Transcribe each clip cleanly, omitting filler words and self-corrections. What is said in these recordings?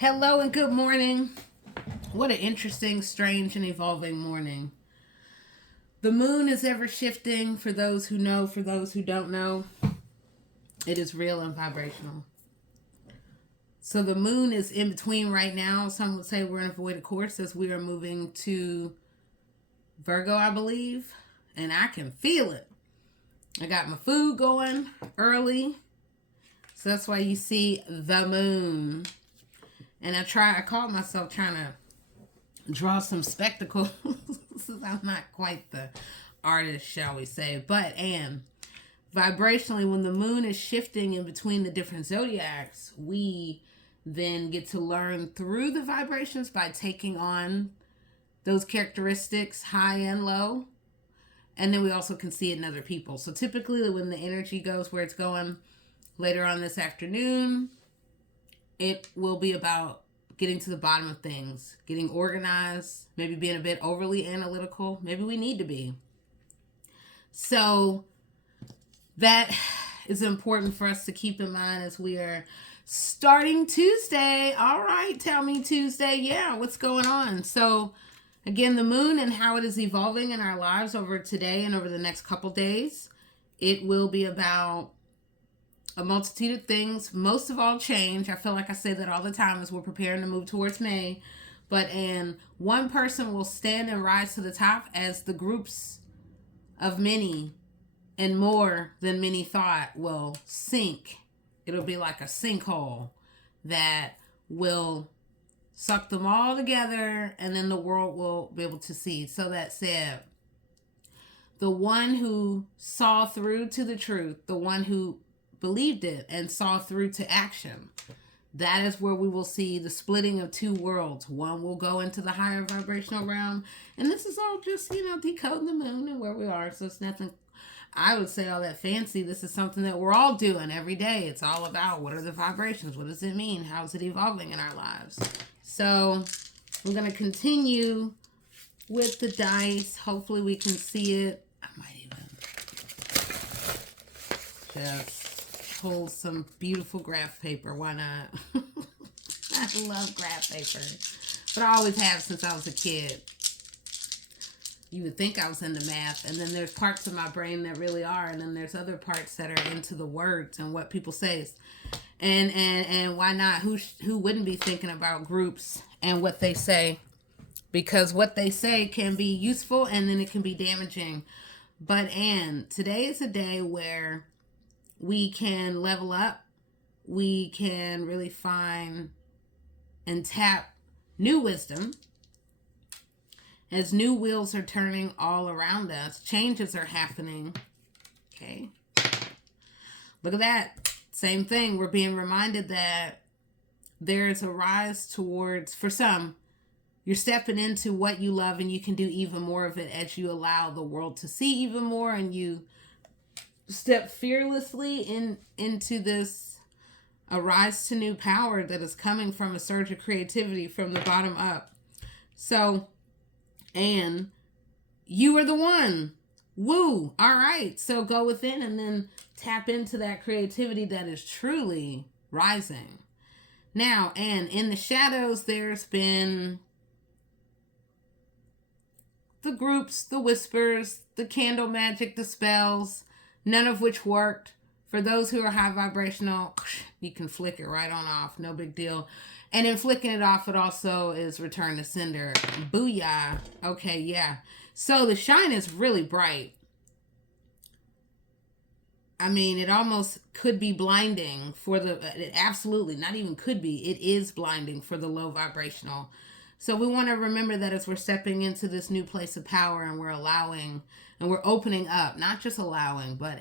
Hello and good morning. What an interesting, strange, and evolving morning. The moon is ever shifting for those who know, for those who don't know. It is real and vibrational. So the moon is in between right now. Some would say we're in a void course as we are moving to Virgo, I believe. And I can feel it. I got my food going early. So that's why you see the moon. And I caught myself trying to draw some spectacles. I'm not quite the artist, shall we say. But, and vibrationally, when the moon is shifting in between the different zodiacs, we then get to learn through the vibrations by taking on those characteristics, high and low. And then we also can see it in other people. So typically when the energy goes where it's going later on this afternoon, it will be about getting to the bottom of things, getting organized, maybe being a bit overly analytical. Maybe we need to be. So that is important for us to keep in mind as we are starting Tuesday. All right, tell me Tuesday. Yeah, what's going on? So again, the moon and how it is evolving in our lives over today and over the next couple days. It will be about a multitude of things, most of all change. I feel like I say that all the time as we're preparing to move towards May. And one person will stand and rise to the top as the groups of many and more than many thought will sink. It'll be like a sinkhole that will suck them all together, and then the world will be able to see. So that said, the one who saw through to the truth, the one who believed it and saw through to action, that is where we will see the splitting of two worlds. One will go into the higher vibrational realm, and this is all just, decoding the moon and where we are. So it's nothing, I would say, all that fancy. This is something that we're all doing every day. It's all about what are the vibrations? What does it mean? How is it evolving in our lives? So I'm going to continue with the dice. Hopefully we can see it. I might even just hold some beautiful graph paper. Why not? I love graph paper. But I always have since I was a kid. You would think I was into math, and then there's parts of my brain that really are, and then there's other parts that are into the words and what people say. And why not? Who wouldn't be thinking about groups and what they say? Because what they say can be useful and then it can be damaging. And today is a day where we can level up. We can really find and tap new wisdom as new wheels are turning all around us. Changes are happening. Okay. Look at that. Same thing. We're being reminded that there's a rise towards, for some, you're stepping into what you love and you can do even more of it as you allow the world to see even more, and you step fearlessly into this, a rise to new power that is coming from a surge of creativity from the bottom up. So, and you are the one. Woo. All right. So go within and then tap into that creativity that is truly rising. Now, and in the shadows, there's been the groups, the whispers, the candle magic, the spells, none of which worked. For those who are high vibrational, you can flick it right on off. No big deal. And in flicking it off, it also is return to sender. Booyah. Okay, yeah. So the shine is really bright. I mean, it almost could be blinding for it absolutely, not even could be, it is blinding for the low vibrational. So we want to remember that as we're stepping into this new place of power and we're allowing and we're opening up, not just allowing, but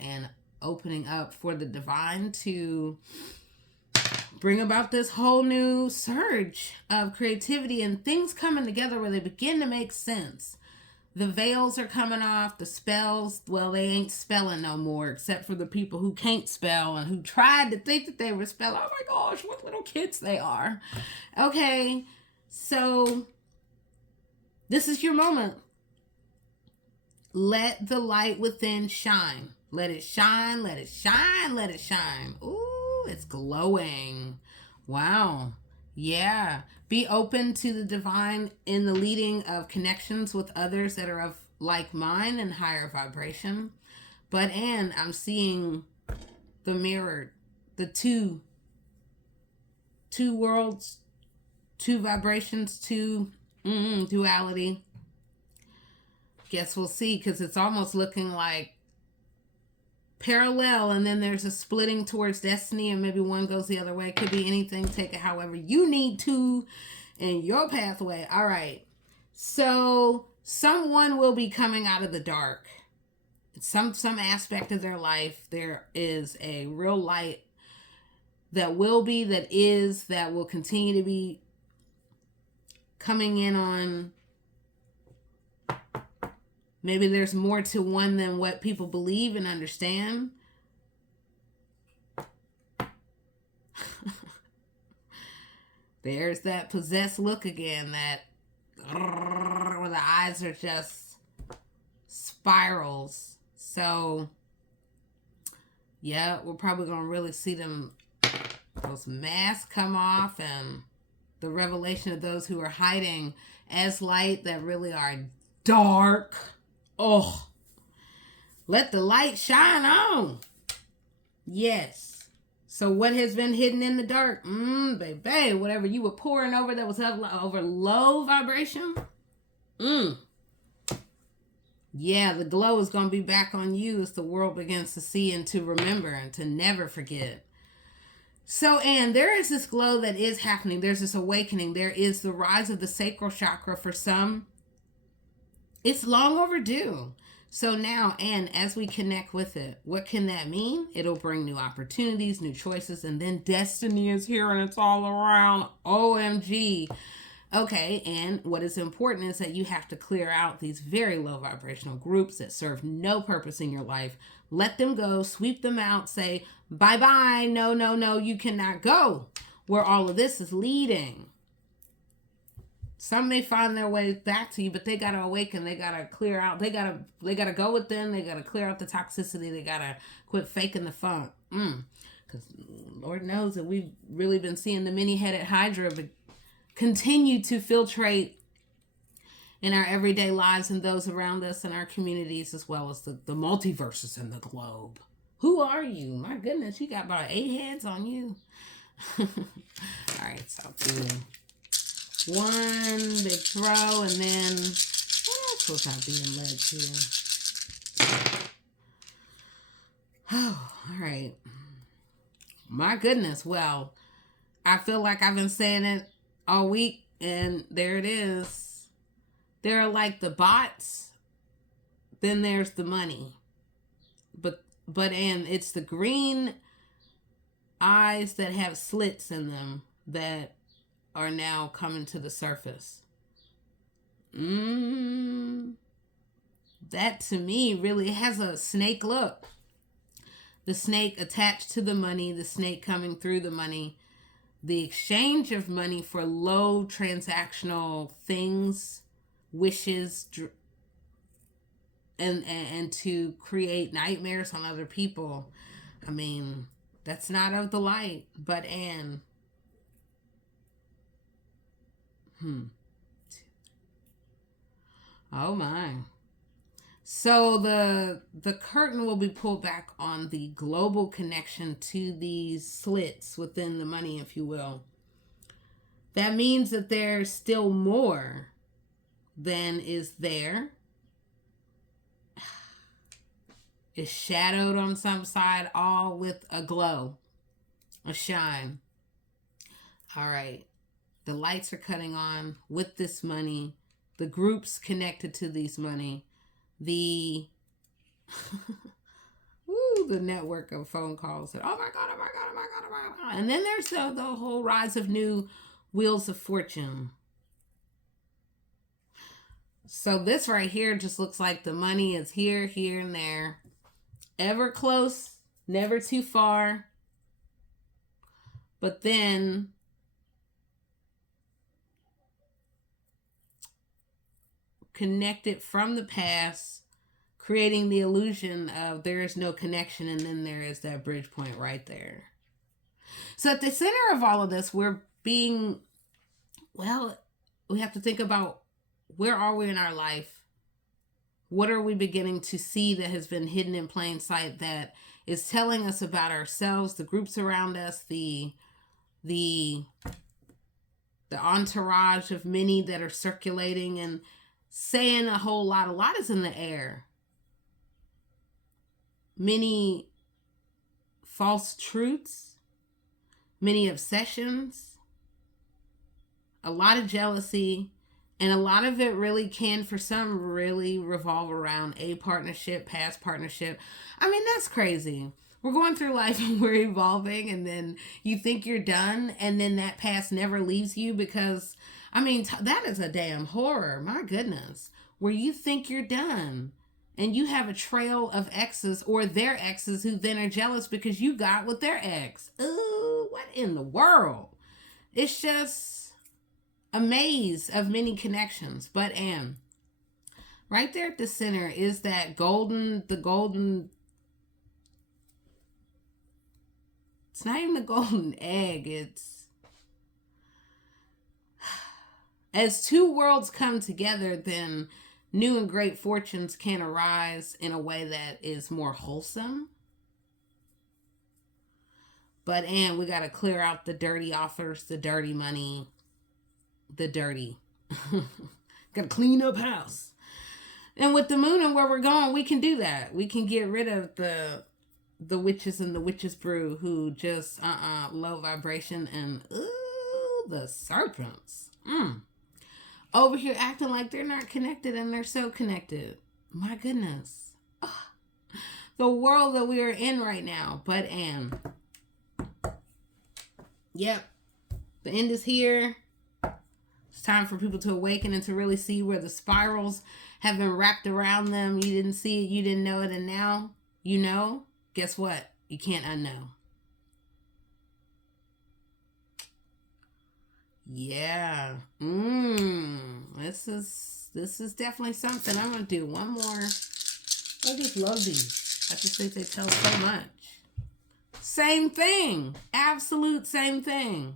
opening up for the divine to bring about this whole new surge of creativity and things coming together where they begin to make sense. The veils are coming off, the spells, well, they ain't spelling no more, except for the people who can't spell and who tried to think that they were spelling. Oh my gosh, what little kids they are. Okay, so this is your moment. Let the light within shine. Let it shine, let it shine, let it shine. Ooh, it's glowing. Wow. Yeah. Be open to the divine in the leading of connections with others that are of like mind and higher vibration. But and I'm seeing the mirrored, the two worlds, two vibrations, two duality. Guess we'll see, because it's almost looking like parallel, and then there's a splitting towards destiny, and maybe one goes the other way. It could be anything. Take it however you need to in your pathway. All right. So someone will be coming out of the dark. Some aspect of their life, there is a real light that will be, that is, that will continue to be coming in on. Maybe there's more to one than what people believe and understand. There's that possessed look again, that where the eyes are just spirals. So, yeah, we're probably going to really see those masks come off, and the revelation of those who are hiding as light that really are dark. Oh, let the light shine on. Yes. So what has been hidden in the dark? Baby, whatever you were pouring over that was over low vibration. Yeah, the glow is going to be back on you as the world begins to see and to remember and to never forget. So, and there is this glow that is happening. There's this awakening. There is the rise of the sacral chakra for some. It's long overdue. So now, and as we connect with it, what can that mean? It'll bring new opportunities, new choices, and then destiny is here and it's all around. OMG. Okay, and what is important is that you have to clear out these very low vibrational groups that serve no purpose in your life. Let them go, sweep them out, say, bye-bye, no, you cannot go where all of this is leading. Some may find their way back to you, but they gotta awaken. They gotta clear out. They gotta go within. They gotta clear out the toxicity. They gotta quit faking the funk. Because Lord knows that we've really been seeing the many-headed hydra continue to filtrate in our everyday lives and those around us and our communities, as well as the multiverses and the globe. Who are you? My goodness, you got about 8 heads on you. All right, so I'll do one big throw, and then what else was I being led to? Oh, all right. My goodness. Well, I feel like I've been saying it all week, and there it is. There are like the bots, then there's the money. And it's the green eyes that have slits in them that are now coming to the surface. That to me really has a snake look. The snake attached to the money, the snake coming through the money, the exchange of money for low transactional things, wishes, and to create nightmares on other people. I mean, that's not of the light, but oh my. So the curtain will be pulled back on the global connection to these slits within the money, if you will. That means that there's still more than is there. It's shadowed on some side, all with a glow, a shine. All right. The lights are cutting on with this money. The groups connected to these money. The the network of phone calls that, oh my God. And then there's the whole rise of new wheels of fortune. So this right here just looks like the money is here, and there. Ever close, never too far. But then connected from the past, creating the illusion of there is no connection, and then there is that bridge point right there. So at the center of all of this, we're being, well, we have to think about where are we in our life? What are we beginning to see that has been hidden in plain sight that is telling us about ourselves, the groups around us, the entourage of many that are circulating and saying a whole lot. A lot is in the air. Many false truths, many obsessions, a lot of jealousy, and a lot of it really can, for some, really revolve around a partnership, past partnership. I mean, that's crazy. We're going through life and we're evolving, and then you think you're done, and then that past never leaves you because, I mean, that is a damn horror. My goodness. Where you think you're done, and you have a trail of exes or their exes who then are jealous because you got with their ex. Ooh, what in the world? It's just a maze of many connections. But, and right there at the center is that golden, it's not even the golden egg. It's, as two worlds come together, then new and great fortunes can arise in a way that is more wholesome. But, and we got to clear out the dirty offers, the dirty money, the dirty. Got to clean up house. And with the moon and where we're going, we can do that. We can get rid of the witches and the witches brew who just low vibration and ooh, the serpents. Over here acting like they're not connected and they're so connected. My goodness. The world that we are in right now. But, and yep, the end is here. It's time for people to awaken and to really see where the spirals have been wrapped around them. You didn't see it, you didn't know it, and now you know. Guess what? You can't unknow. Yeah. This is definitely something. I'm gonna do one more. I just love these. I just think they tell so much. Same thing. Absolute same thing.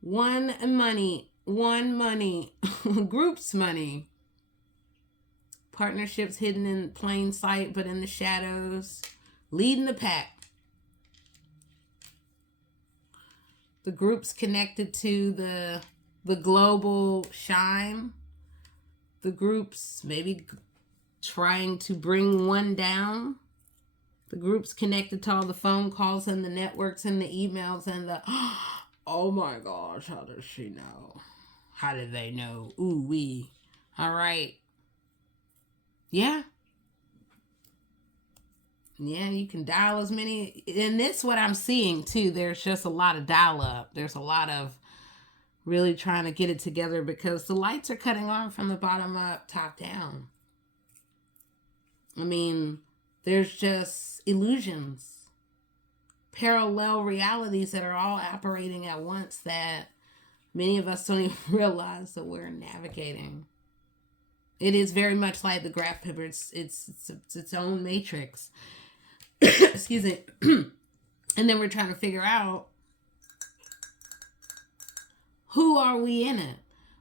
One money. Groups money. Partnerships hidden in plain sight but in the shadows. Leading the pack. The groups connected to the global shine. The groups maybe trying to bring one down. The groups connected to all the phone calls and the networks and the emails and the, oh my gosh, how does she know? How did they know? Ooh wee. All right. Yeah. Yeah, you can dial as many. And this what I'm seeing too. There's just a lot of dial up. There's a lot of really trying to get it together because the lights are cutting on from the bottom up, top down. I mean, there's just illusions, parallel realities that are all operating at once that many of us don't even realize that we're navigating. It is very much like the graph paper. It's its own matrix. Excuse me. And then we're trying to figure out who are we in it.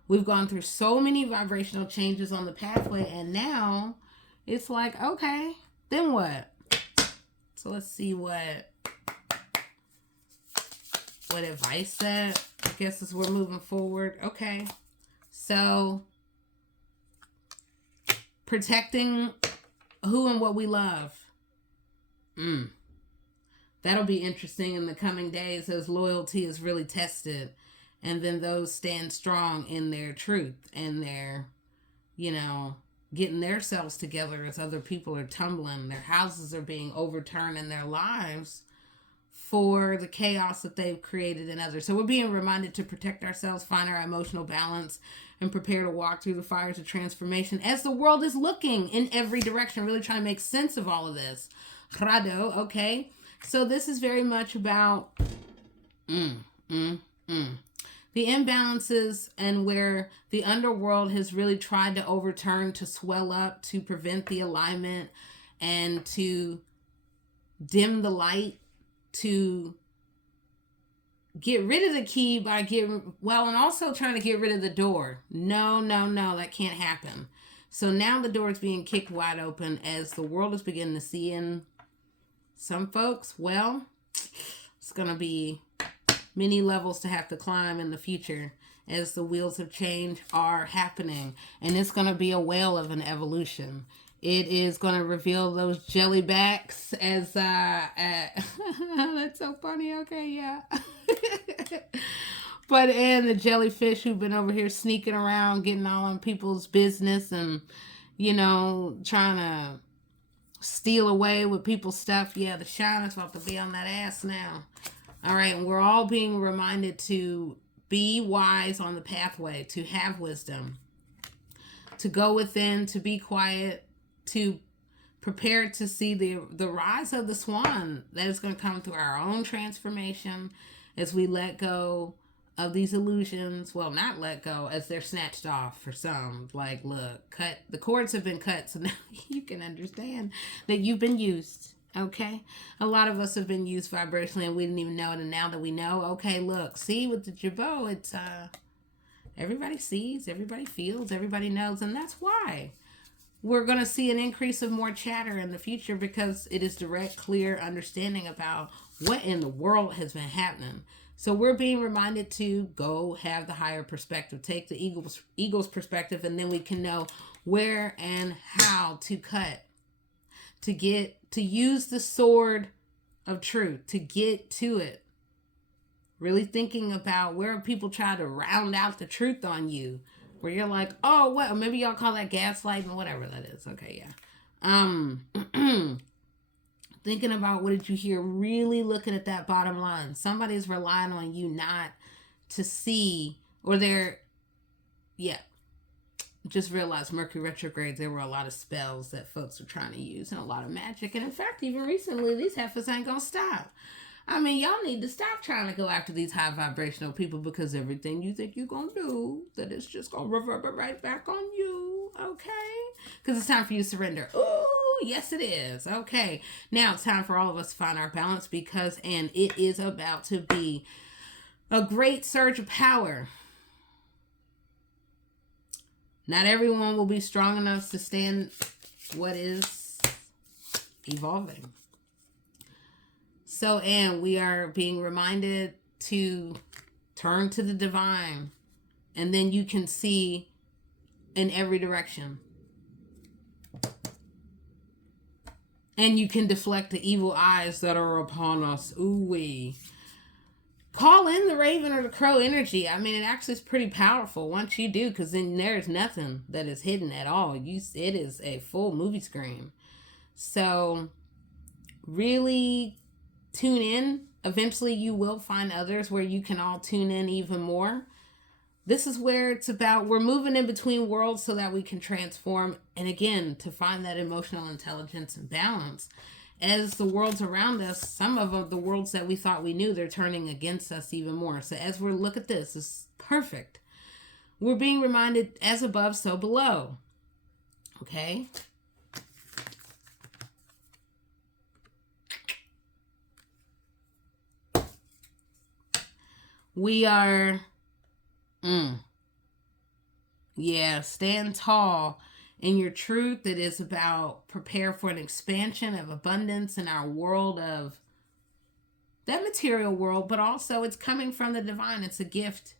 We've gone through so many vibrational changes on the pathway, and now it's like, okay, then what? So let's see what advice that I guess as we're moving forward. Okay, so protecting who and what we love. That'll be interesting in the coming days as loyalty is really tested, and then those stand strong in their truth and their, getting themselves together as other people are tumbling, their houses are being overturned in their lives for the chaos that they've created in others. So we're being reminded to protect ourselves, find our emotional balance, and prepare to walk through the fires of transformation as the world is looking in every direction, really trying to make sense of all of this. Rado, okay? So this is very much about the imbalances and where the underworld has really tried to overturn, to swell up, to prevent the alignment, and to dim the light, to get rid of the key by and also trying to get rid of the door. No, no, no, that can't happen. So now the door is being kicked wide open as the world is beginning to see in some folks. Well, it's going to be many levels to have to climb in the future as the wheels of change are happening. And it's going to be a whale of an evolution. It is going to reveal those jellybacks as, that's so funny. Okay, yeah. And the jellyfish who've been over here sneaking around, getting all on people's business and, trying to steal away with people's stuff. Yeah, the shine is about to be on that ass now. All right, and we're all being reminded to be wise on the pathway, to have wisdom, to go within, to be quiet, to prepare to see the rise of the swan that is going to come through our own transformation as we let go of these illusions. Well, not let go, as they're snatched off for some. Like, look, the cords have been cut, so now you can understand that you've been used. Okay, a lot of us have been used vibrationally and we didn't even know it, and now that we know, okay, look, see, with the Jabot, it's everybody sees, everybody feels, everybody knows, and that's why we're going to see an increase of more chatter in the future, because it is direct, clear understanding about what in the world has been happening. So we're being reminded to go have the higher perspective, take the eagle's perspective, and then we can know where and how to cut, to use the sword of truth, to get to it. Really thinking about where people try to round out the truth on you, where you're like, oh, what? Maybe y'all call that gaslighting or whatever that is. Okay, yeah. Thinking about what did you hear, really looking at that bottom line. Somebody's relying on you not to see, or just realized Mercury retrograde, there were a lot of spells that folks were trying to use and a lot of magic. And in fact, even recently, these heifers ain't gonna stop. I mean, y'all need to stop trying to go after these high vibrational people, because everything you think you're gonna do, that it's just gonna reverberate back on you, okay? Because it's time for you to surrender. Ooh, yes it is. Okay, now it's time for all of us to find our balance, and it is about to be a great surge of power. Not everyone will be strong enough to stand what is evolving. So, and we are being reminded to turn to the divine, and then you can see in every direction. And you can deflect the evil eyes that are upon us. Ooh-wee. Call in the raven or the crow energy. I mean, it actually is pretty powerful once you do, because then there's nothing that is hidden at all. It is a full movie screen. So, really tune in. Eventually, you will find others where you can all tune in even more. This is where it's about, we're moving in between worlds so that we can transform, and again, to find that emotional intelligence and balance. As the worlds around us, some of the worlds that we thought we knew, they're turning against us even more. So as we look at this, it's perfect. We're being reminded, as above, so below. Okay? We are, stand tall in your truth. It is about prepare for an expansion of abundance in our world of that material world, but also it's coming from the divine. It's a gift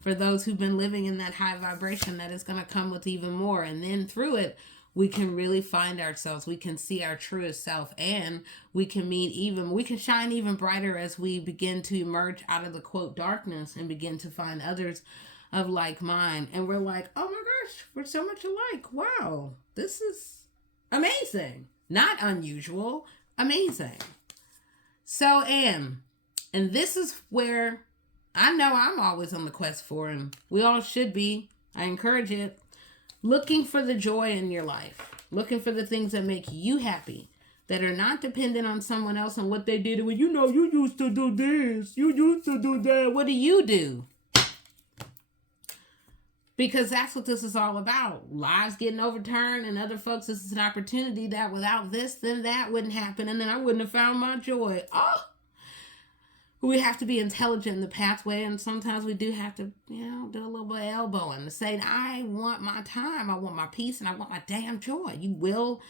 for those who've been living in that high vibration that is going to come with even more. And then through it, we can really find ourselves. We can see our truest self, and we can shine even brighter as we begin to emerge out of the quote darkness and begin to find others of like mind. And we're like, oh my gosh, we're so much alike. Wow, this is amazing. Not unusual, amazing. So, and this is where I know I'm always on the quest for, and we all should be. I encourage it. Looking for the joy in your life. Looking for the things that make you happy. That are not dependent on someone else and what they did. Well, you used to do this. You used to do that. What do you do? Because that's what this is all about. Lives getting overturned, and other folks, this is an opportunity that without this, then that wouldn't happen, and then I wouldn't have found my joy. Oh! We have to be intelligent in the pathway, and sometimes we do have to, do a little bit of elbowing to say, I want my time, I want my peace, and I want my damn joy. You will.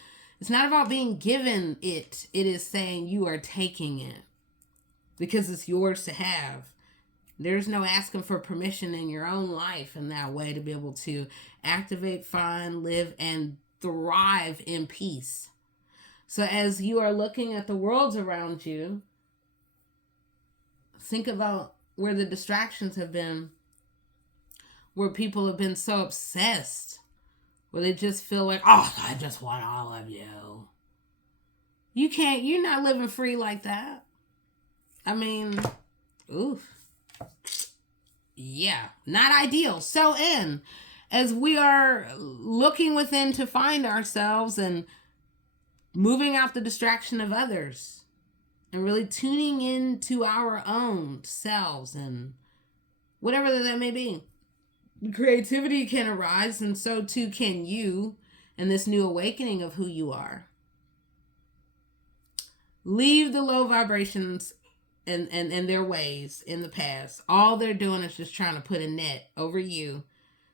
It's not about being given it. It is saying you are taking it because it's yours to have. There's no asking for permission in your own life in that way to be able to activate, find, live, and thrive in peace. So as you are looking at the worlds around you, think about where the distractions have been, where people have been so obsessed, where they just feel like, oh, I just want all of you. You're not living free like that. I mean, oof. Yeah, not ideal. So as we are looking within to find ourselves and moving out the distraction of others and really tuning into our own selves and whatever that may be, creativity can arise, and so too can you in this new awakening of who you are. Leave the low vibrations and their ways in the past. All they're doing is just trying to put a net over you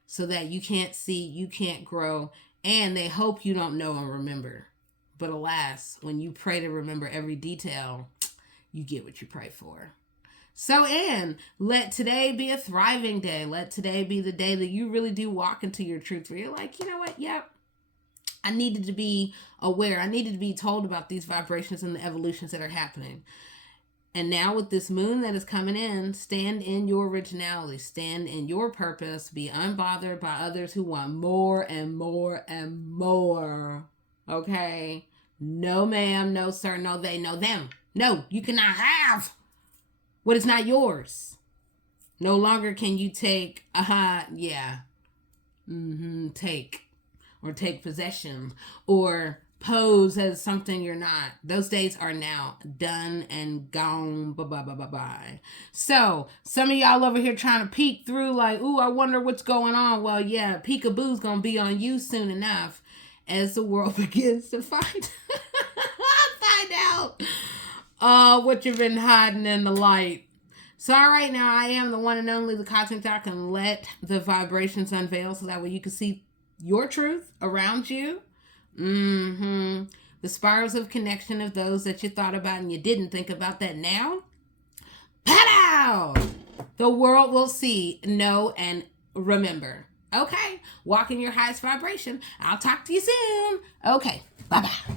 so that you can't see, you can't grow, and they hope you don't know and remember. But alas, when you pray to remember every detail, you get what you pray for. So, let today be a thriving day. Let today be the day that you really do walk into your truth, where you're like, you know what? Yep. I needed to be aware. I needed to be told about these vibrations and the evolutions that are happening. And now with this moon that is coming in, stand in your originality. Stand in your purpose. Be unbothered by others who want more and more and more. Okay? No ma'am, no sir, no they, no them. No, you cannot have what is not yours. No longer can you take, take possession, or pose as something you're not. Those days are now done and gone. Bye. So, some of y'all over here trying to peek through like, ooh, I wonder what's going on. Well, yeah, peekaboo's gonna be on you soon enough as the world begins to find out what you've been hiding in the light. So, all right, now I am the one and only, the Cosmic Doc, and let the vibrations unveil so that way you can see your truth around you. The spirals of connection of those that you thought about and you didn't think about that now. Pow! The world will see, know, and remember. Okay? Walk in your highest vibration. I'll talk to you soon. Okay. Bye-bye.